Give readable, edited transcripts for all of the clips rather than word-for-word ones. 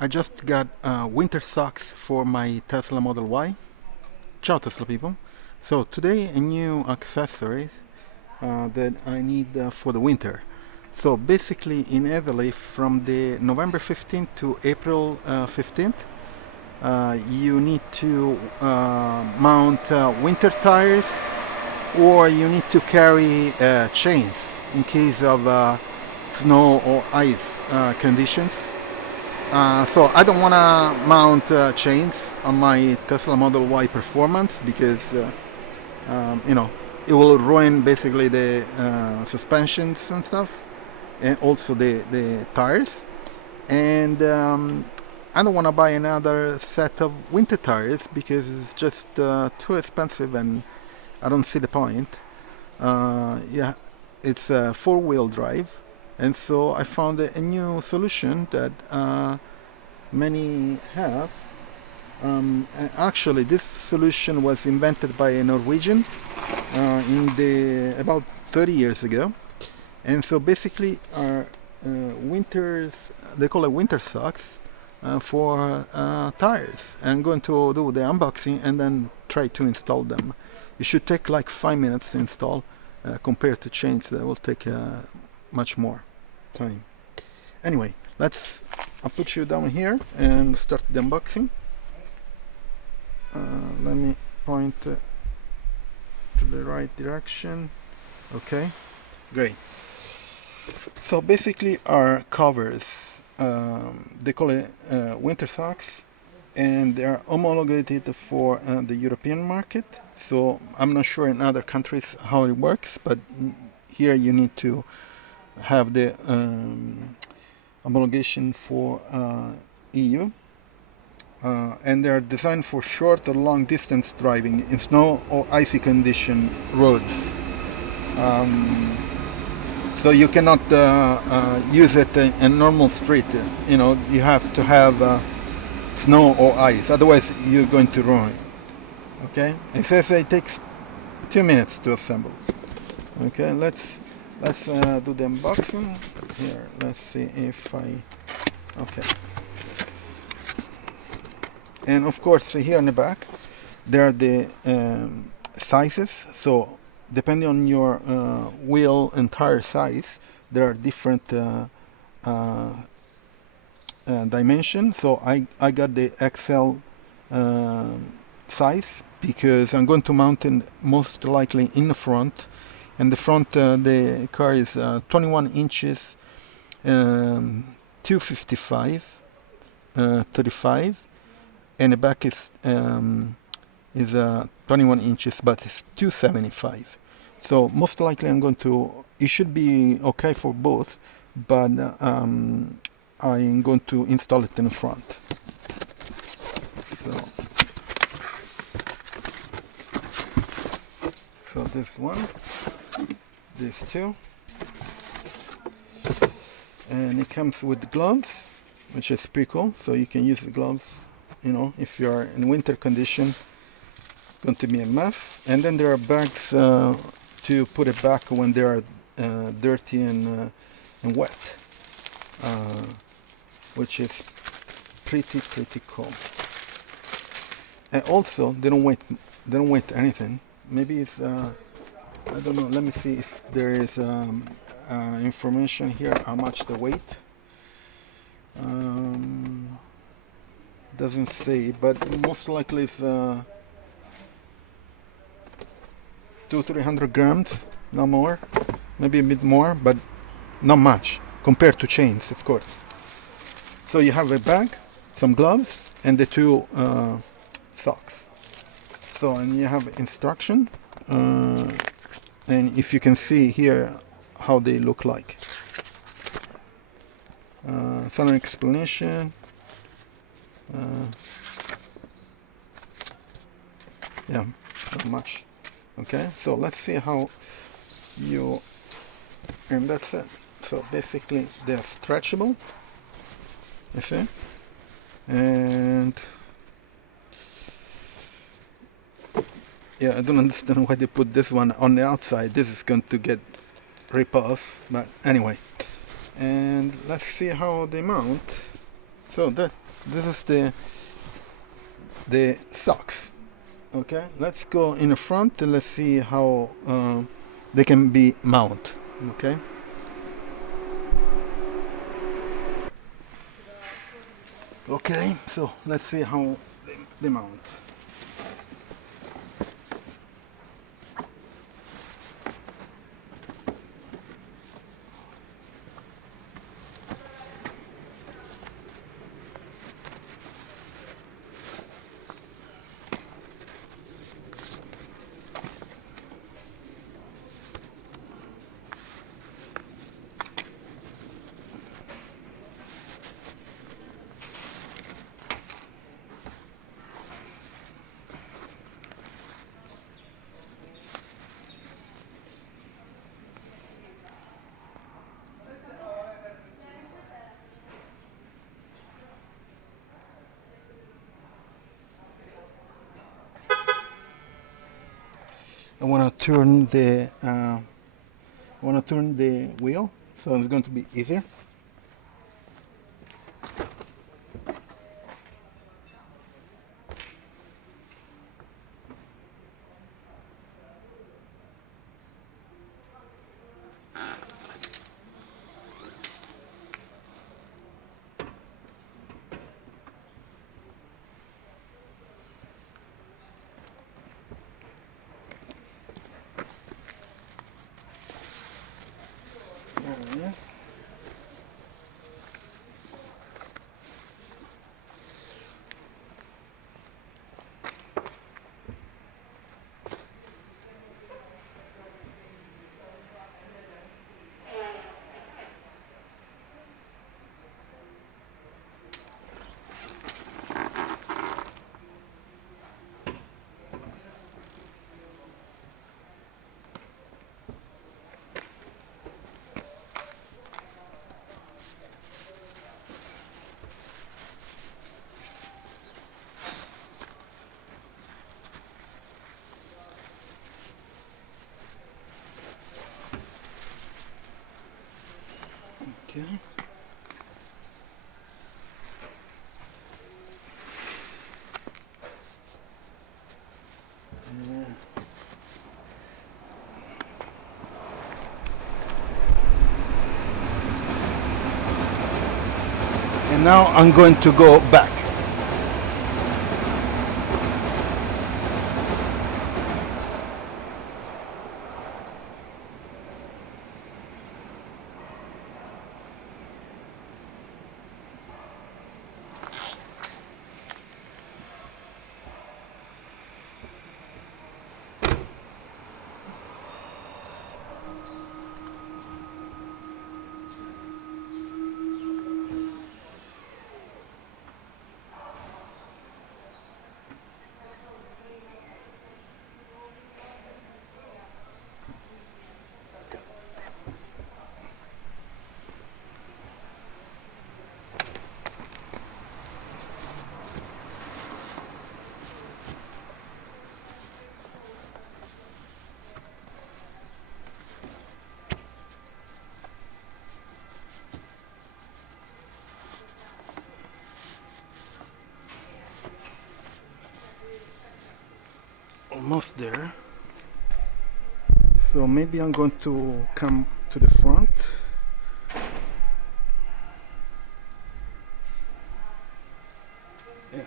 I just got winter socks for my Tesla Model Y. Ciao Tesla people. So today a new accessory that I need for the winter. So basically in Italy from the November 15th to April 15th you need to mount winter tires, or you need to carry chains in case of snow or ice conditions. So I don't want to mount chains on my Tesla Model Y Performance because you know, it will ruin basically the suspensions and stuff, and also the tires. And I don't want to buy another set of winter tires because it's just too expensive, and I don't see the point. Yeah, it's a four-wheel drive, and so I found a new solution that many have. Actually, this solution was invented by a Norwegian in the about 30 years ago, and so basically are winters. They call it winter socks for tires. I'm going to do the unboxing and then try to install them. It should take like 5 minutes to install, compared to chains that will take much more time. Anyway, I'll put you down here and start the unboxing. Let me point to the right direction. Okay, great. So basically our covers, they call it winter socks, and they are homologated for the European market. So I'm not sure in other countries how it works, but here you need to have the homologation for EU. And they are designed for short or long distance driving in snow or icy condition roads. So you cannot use it in normal street. You know, you have to have snow or ice, otherwise you're going to ruin it. Okay, it says it takes 2 minutes to assemble. Okay, let's do the unboxing here. Let's see if okay. And of course, here in the back, there are the sizes. So depending on your wheel and tire size, there are different dimensions. So I got the XL size because I'm going to mount it most likely in the front. And the front, the car is 21 inches, 255, 35. And the back is 21 inches, but it's 275. So most likely I'm going to, it should be okay for both, but I'm going to install it in the front. So this one, these two, and it comes with gloves, which is pretty cool. So you can use the gloves, you know, if you are in winter condition. It's going to be a mess. And then there are bags to put it back when they are dirty and wet, which is pretty cool. And also they don't weigh anything. Maybe it's I don't know. Let me see if there is information here how much the weight. Doesn't say, but most likely it's 200-300 grams, no more, maybe a bit more, but not much compared to chains, of course. So you have a bag, some gloves, and the two socks. So, and you have instruction, and if you can see here how they look like. Some explanation. Yeah, not much. Okay, so let's see how you, and that's it. So basically they're stretchable, you see, and yeah, I don't understand why they put this one on the outside. This is going to get ripped off, but anyway. And let's see how they mount. So this is the socks. Okay, let's go in the front and let's see how they can be mounted. Okay. Okay, so let's see how they mount. I want to turn the wheel, so it's going to be easier. There it is. Okay. Yeah. And now I'm going to go back. Almost there. So maybe I'm going to come to the front. Yeah.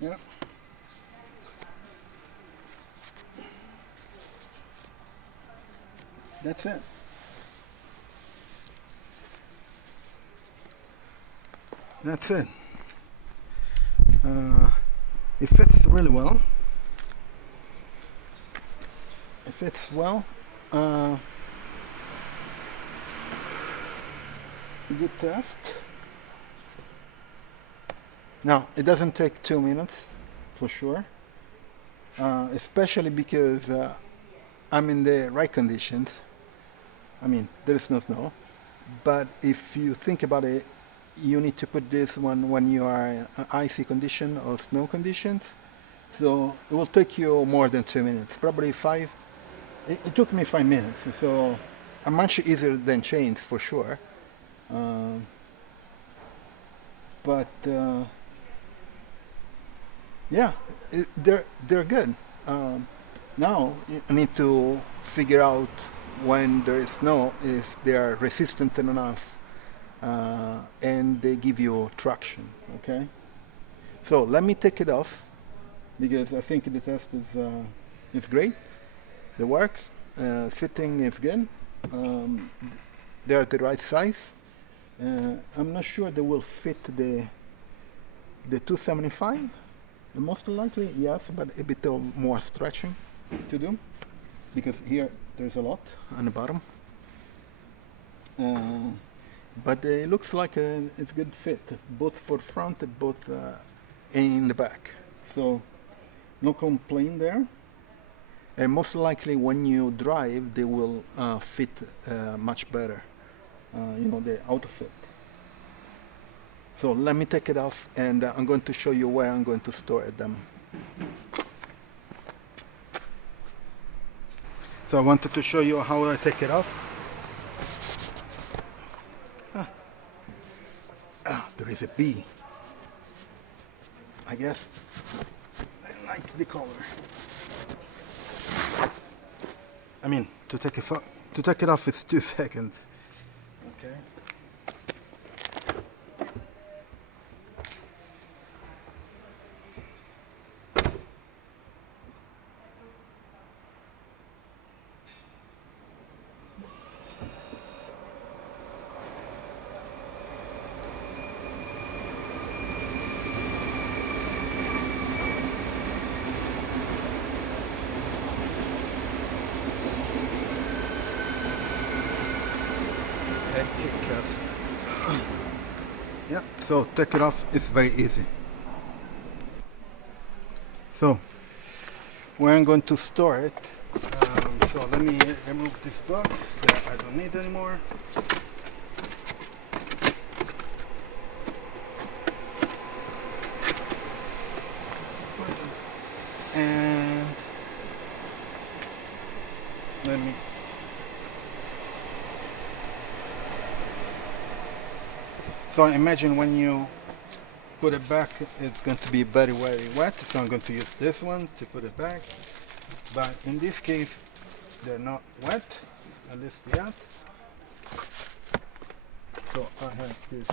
Yeah. That's it. That's it. It fits really well. it fits well. Uh, Good test. Now, it doesn't take 2 minutes, for sure, especially because I'm in the right conditions. I mean, there is no snow, but if you think about it, you need to put this one when you are in icy condition or snow conditions. So it will take you more than 2 minutes, probably 5. It took me 5 minutes, so I'm much easier than chains for sure. But yeah, they're good. Now I need to figure out when there is snow if they are resistant enough and they give you traction. Okay, so let me take it off because I think the test is great. The work fitting is good. They're the right size. I'm not sure they will fit the 275. Most likely, yes, but a bit of more stretching to do because here there's a lot on the bottom. But it looks like it's good fit, both for front, both in the back. So no complaint there. And most likely when you drive, they will fit much better. The auto fit. So let me take it off and I'm going to show you where I'm going to store them. So I wanted to show you how I take it off. There is a bee. I guess I like the color. I mean, to take it off is 2 seconds. Okay. Yeah, so take it off is very easy. So where I'm going to store it, so let me remove this box that I don't need anymore. And let me so imagine when you put it back, it's going to be very, very wet. So I'm going to use this one to put it back. But in this case, they're not wet, at least yet. So I have this.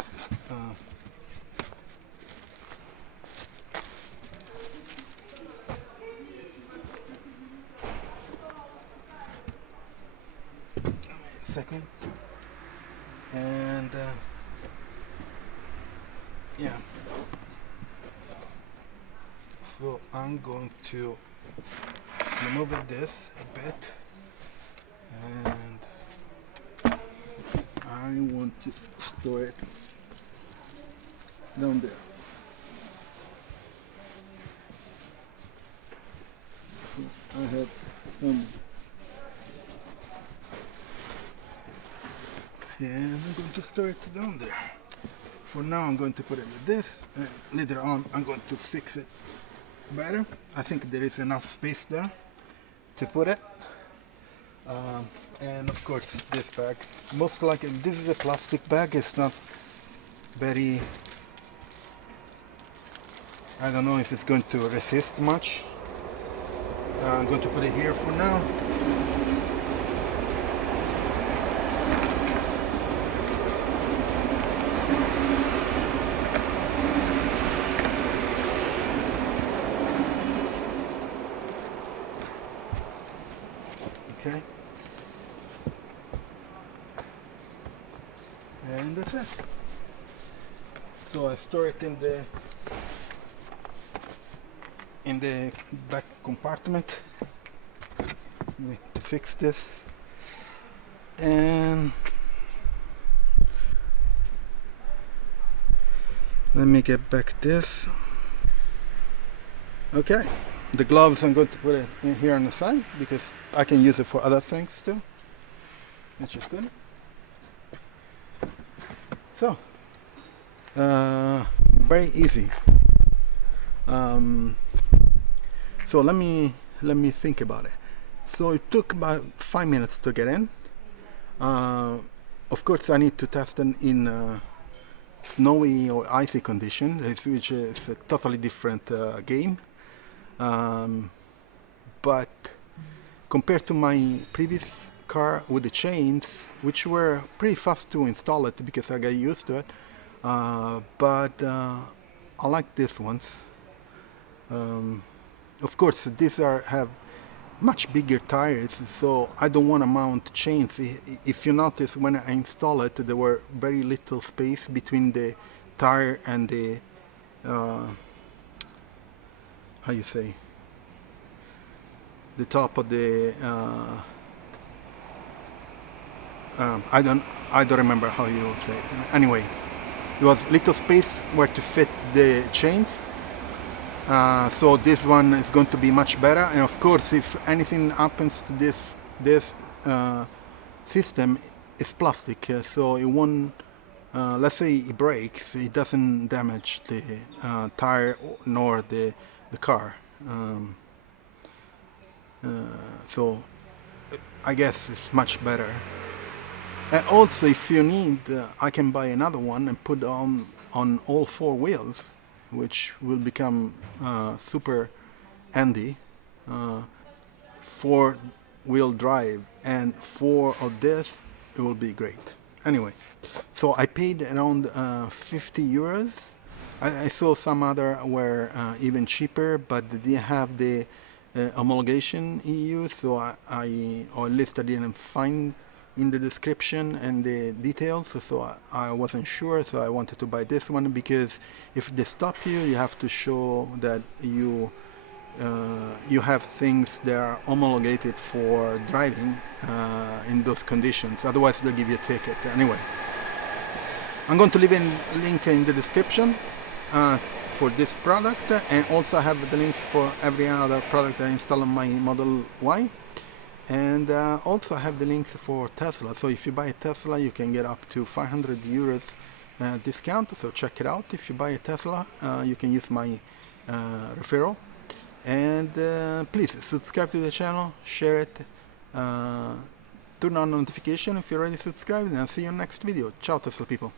Second. And yeah, so I'm going to remove this a bit and I want to store it down there. So I have some, and I'm going to store it down there. For now I'm going to put it like this, and later on I'm going to fix it better. I think there is enough space there to put it. And of course this bag, most likely this is a plastic bag, it's not very, I don't know if it's going to resist much. I'm going to put it here for now. Okay, and that's it. So I store it in the back compartment. need to fix this. And let me get back this. Okay, the gloves I'm going to put it in here on the side because I can use it for other things too, which is good. So, very easy. So let me think about it. So it took about 5 minutes to get in. Of course, I need to test it in snowy or icy conditions, which is a totally different game. But compared to my previous car with the chains, which were pretty fast to install it because I got used to it, but I like these ones. Of course, these have much bigger tires, so I don't want to mount chains. If you notice, when I installed it, there were very little space between the tire and the how you say, the top of the I don't remember how you say it. Anyway, there was little space where to fit the chains. So this one is going to be much better, and of course, if anything happens to this system, it's plastic, so it won't. Let's say it breaks, it doesn't damage the tire nor the car. So I guess it's much better. And also, if you need, I can buy another one and put on all four wheels, which will become super handy. 4-wheel drive, and 4 of this, it will be great. Anyway, so I paid around 50 euros. I saw some other were even cheaper, but they didn't have the homologation EU, so or at least I didn't find in the description and the details, so I wasn't sure, so I wanted to buy this one because if they stop you, you have to show that you have things that are homologated for driving in those conditions, otherwise they'll give you a ticket. Anyway, I'm going to leave a link in the description for this product, and also I have the links for every other product I install on my Model Y. And also I have the links for Tesla, so if you buy a Tesla you can get up to 500 euros discount, so check it out. If you buy a Tesla you can use my referral, and please subscribe to the channel, share it, turn on notification if you're already subscribed, and I'll see you in the next video. Ciao Tesla people.